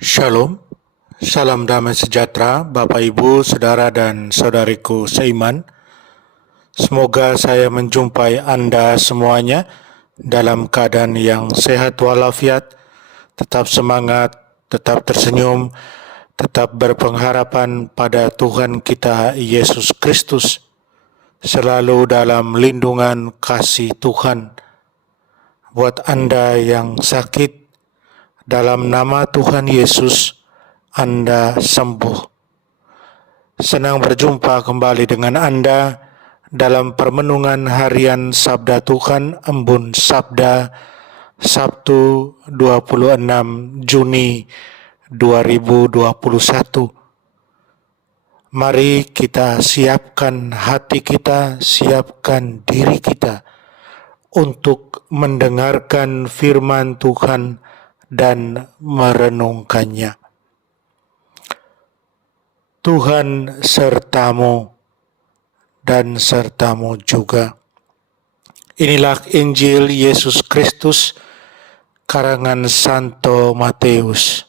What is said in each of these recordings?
Shalom, salam damai sejahtera Bapak Ibu, Saudara dan Saudariku seiman. Semoga saya menjumpai Anda semuanya dalam keadaan yang sehat walafiat, tetap semangat, tetap tersenyum, tetap berpengharapan pada Tuhan kita Yesus Kristus, selalu dalam lindungan kasih Tuhan. Buat Anda yang sakit, dalam nama Tuhan Yesus, Anda sembuh. Senang berjumpa kembali dengan Anda dalam permenungan harian Sabda Tuhan Embun Sabda Sabtu 26 Juni 2021. Mari kita siapkan hati kita, siapkan diri kita untuk mendengarkan firman Tuhan dan merenungkannya. Tuhan sertamu dan sertamu juga. Inilah Injil Yesus Kristus karangan Santo Matius.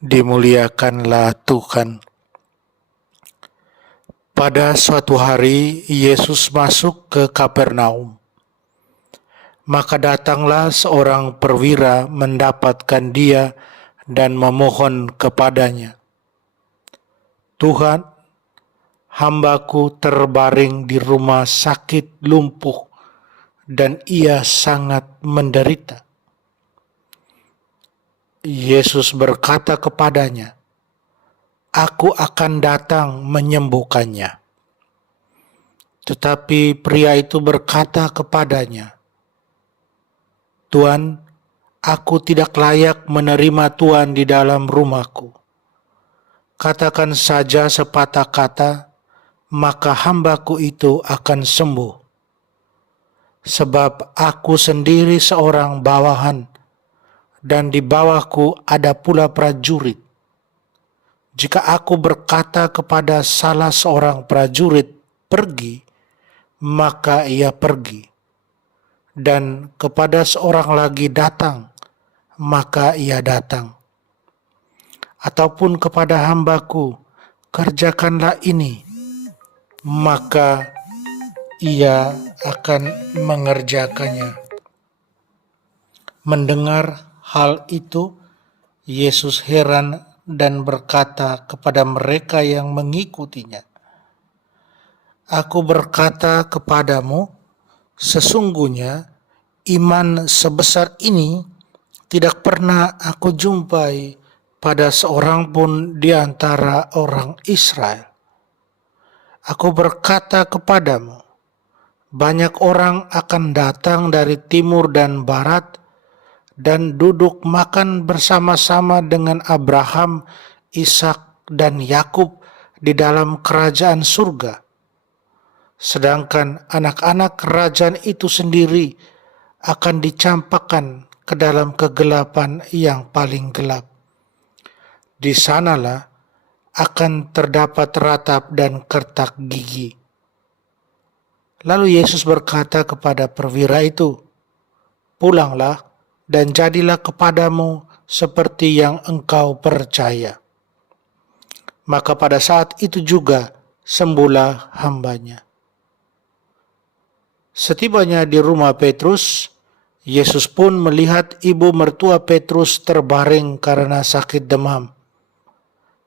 Dimuliakanlah Tuhan. Pada suatu hari Yesus masuk ke Kapernaum. Maka datanglah seorang perwira mendapatkan dia dan memohon kepadanya, "Tuhan, hambaku terbaring di rumah sakit lumpuh dan ia sangat menderita." Yesus berkata kepadanya, "Aku akan datang menyembuhkannya." Tetapi pria itu berkata kepadanya, "Tuan, aku tidak layak menerima Tuan di dalam rumahku. Katakan saja sepatah kata, maka hambaku itu akan sembuh. Sebab aku sendiri seorang bawahan, dan di bawahku ada pula prajurit. Jika aku berkata kepada salah seorang prajurit, 'Pergi,' maka ia pergi. Dan kepada seorang lagi, 'Datang,' maka ia datang. Ataupun kepada hambaku, 'Kerjakanlah ini,' maka ia akan mengerjakannya." Mendengar hal itu, Yesus heran dan berkata kepada mereka yang mengikutinya, "Aku berkata kepadamu, sesungguhnya iman sebesar ini tidak pernah aku jumpai pada seorang pun di antara orang Israel. Aku berkata kepadamu, banyak orang akan datang dari timur dan barat dan duduk makan bersama-sama dengan Abraham, Ishak, dan Yakub di dalam kerajaan surga. Sedangkan anak-anak kerajaan itu sendiri akan dicampakkan ke dalam kegelapan yang paling gelap. Di sanalah akan terdapat ratap dan kertak gigi." Lalu Yesus berkata kepada perwira itu, "Pulanglah dan jadilah kepadamu seperti yang engkau percaya." Maka pada saat itu juga sembuhlah hambanya. Setibanya di rumah Petrus, Yesus pun melihat ibu mertua Petrus terbaring karena sakit demam.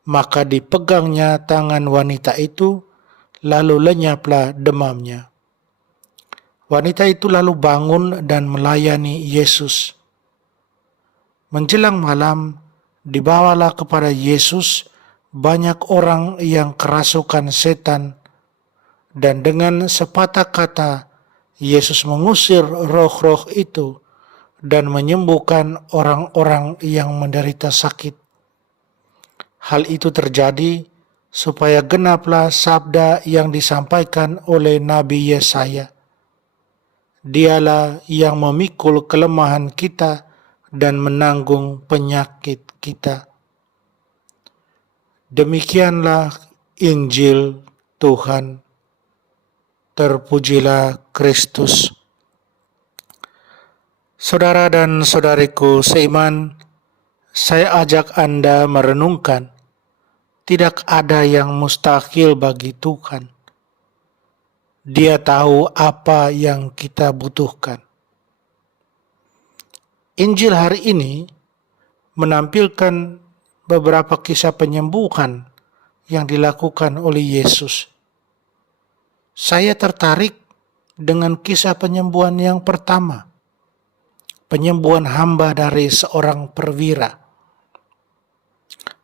Maka dipegangnya tangan wanita itu, lalu lenyaplah demamnya. Wanita itu lalu bangun dan melayani Yesus. Menjelang malam, dibawalah kepada Yesus banyak orang yang kerasukan setan, dan dengan sepatah kata Yesus mengusir roh-roh itu dan menyembuhkan orang-orang yang menderita sakit. Hal itu terjadi supaya genaplah sabda yang disampaikan oleh Nabi Yesaya. Dialah yang memikul kelemahan kita dan menanggung penyakit kita. Demikianlah Injil Tuhan. Terpujilah Kristus. Saudara dan saudariku seiman, Saya ajak Anda merenungkan, tidak ada yang mustahil bagi Tuhan. Dia tahu apa yang kita butuhkan. Injil hari ini menampilkan beberapa kisah penyembuhan yang dilakukan oleh Yesus. Saya tertarik dengan kisah penyembuhan yang pertama, penyembuhan hamba dari seorang perwira.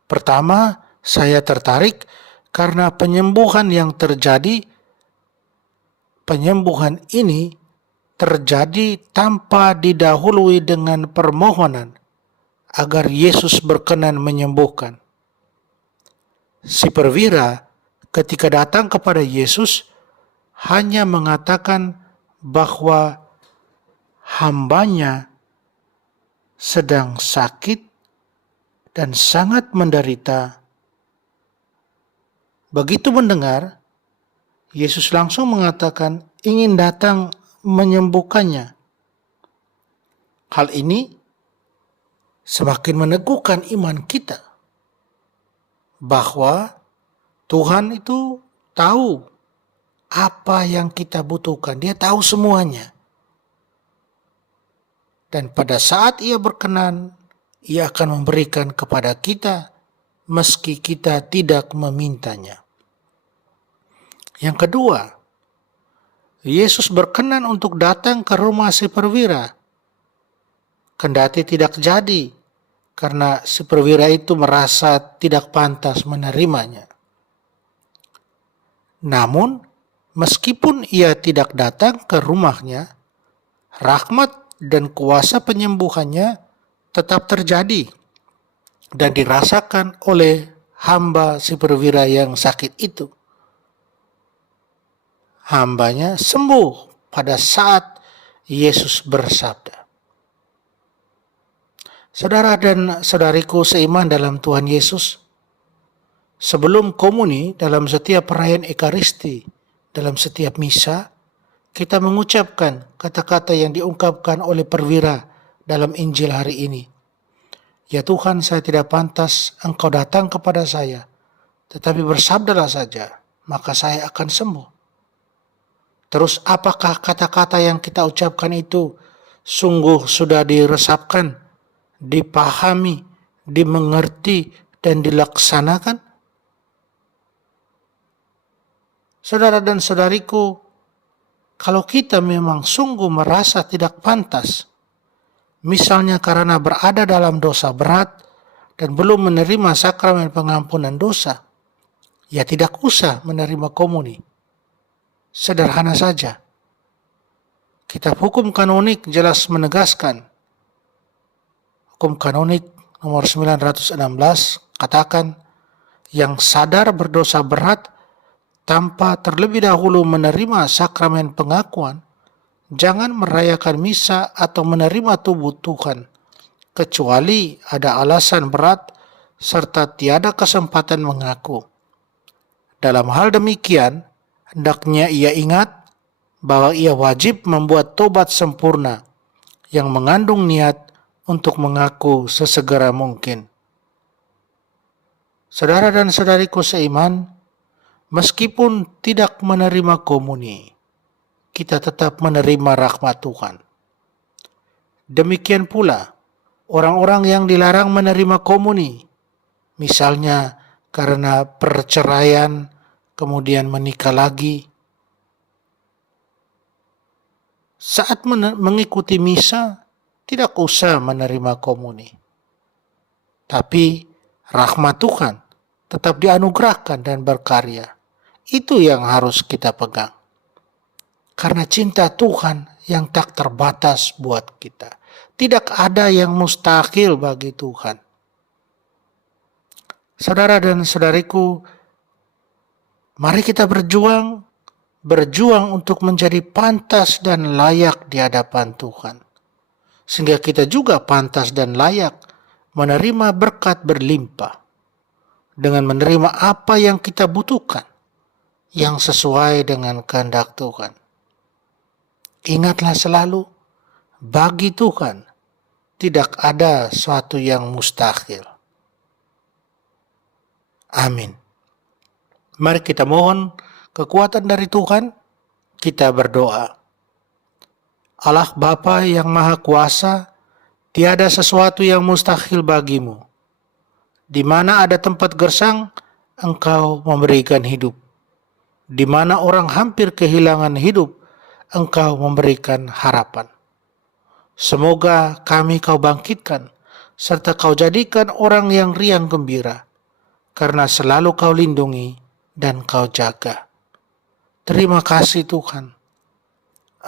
Pertama, saya tertarik karena penyembuhan ini terjadi tanpa didahului dengan permohonan agar Yesus berkenan menyembuhkan. Si perwira ketika datang kepada Yesus hanya mengatakan bahwa hambanya sedang sakit dan sangat menderita. Begitu mendengar, Yesus langsung mengatakan ingin datang menyembuhkannya. Hal ini semakin meneguhkan iman kita bahwa Tuhan itu tahu apa yang kita butuhkan. Dia tahu semuanya. Dan pada saat Ia berkenan, Ia akan memberikan kepada kita meski kita tidak memintanya. Yang kedua, Yesus berkenan untuk datang ke rumah si perwira. Kendati tidak jadi, karena si perwira itu merasa tidak pantas menerimanya. Namun, meskipun ia tidak datang ke rumahnya, rahmat dan kuasa penyembuhannya tetap terjadi dan dirasakan oleh hamba si perwira yang sakit itu. Hambanya sembuh pada saat Yesus bersabda. Saudara dan saudariku seiman dalam Tuhan Yesus, sebelum komuni dalam setiap perayaan Ekaristi, dalam setiap misa, kita mengucapkan kata-kata yang diungkapkan oleh perwira dalam Injil hari ini. Ya Tuhan, saya tidak pantas Engkau datang kepada saya, tetapi bersabdalah saja, maka saya akan sembuh. Terus apakah kata-kata yang kita ucapkan itu sungguh sudah diresapkan, dipahami, dimengerti, dan dilaksanakan? Saudara dan saudariku, kalau kita memang sungguh merasa tidak pantas, misalnya karena berada dalam dosa berat dan belum menerima sakramen pengampunan dosa, ya tidak usah menerima komuni. Sederhana saja. Kitab Hukum Kanonik jelas menegaskan. Hukum Kanonik nomor 916 katakan, yang sadar berdosa berat tanpa terlebih dahulu menerima sakramen pengakuan, jangan merayakan misa atau menerima tubuh Tuhan, kecuali ada alasan berat serta tiada kesempatan mengaku. Dalam hal demikian, hendaknya ia ingat bahwa ia wajib membuat tobat sempurna yang mengandung niat untuk mengaku sesegera mungkin. Saudara dan saudariku seiman, meskipun tidak menerima komuni, kita tetap menerima rahmat Tuhan. Demikian pula orang-orang yang dilarang menerima komuni, misalnya karena perceraian, kemudian menikah lagi. Saat mengikuti misa, tidak usah menerima komuni. Tapi rahmat Tuhan tetap dianugerahkan dan berkarya. Itu yang harus kita pegang. Karena cinta Tuhan yang tak terbatas buat kita. Tidak ada yang mustahil bagi Tuhan. Saudara dan saudariku, mari kita berjuang untuk menjadi pantas dan layak di hadapan Tuhan. Sehingga kita juga pantas dan layak menerima berkat berlimpah. Dengan menerima apa yang kita butuhkan, yang sesuai dengan kehendak Tuhan. Ingatlah selalu, bagi Tuhan tidak ada suatu yang mustahil. Amin. Mari kita mohon kekuatan dari Tuhan, kita berdoa. Allah Bapa yang Maha Kuasa, tiada sesuatu yang mustahil bagimu. Di mana ada tempat gersang, Engkau memberikan hidup. Di mana orang hampir kehilangan hidup, Engkau memberikan harapan. Semoga kami Kau bangkitkan, serta Kau jadikan orang yang riang gembira, karena selalu Kau lindungi dan Kau jaga. Terima kasih Tuhan.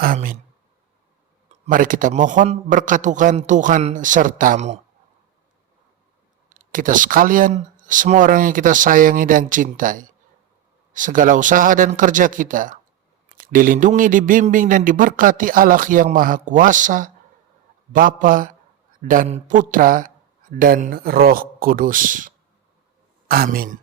Amin. Mari kita mohon berkat Tuhan sertamu. Kita sekalian, semua orang yang kita sayangi dan cintai, segala usaha dan kerja kita, dilindungi, dibimbing, dan diberkati Allah yang Maha Kuasa, Bapa dan Putra dan Roh Kudus. Amin.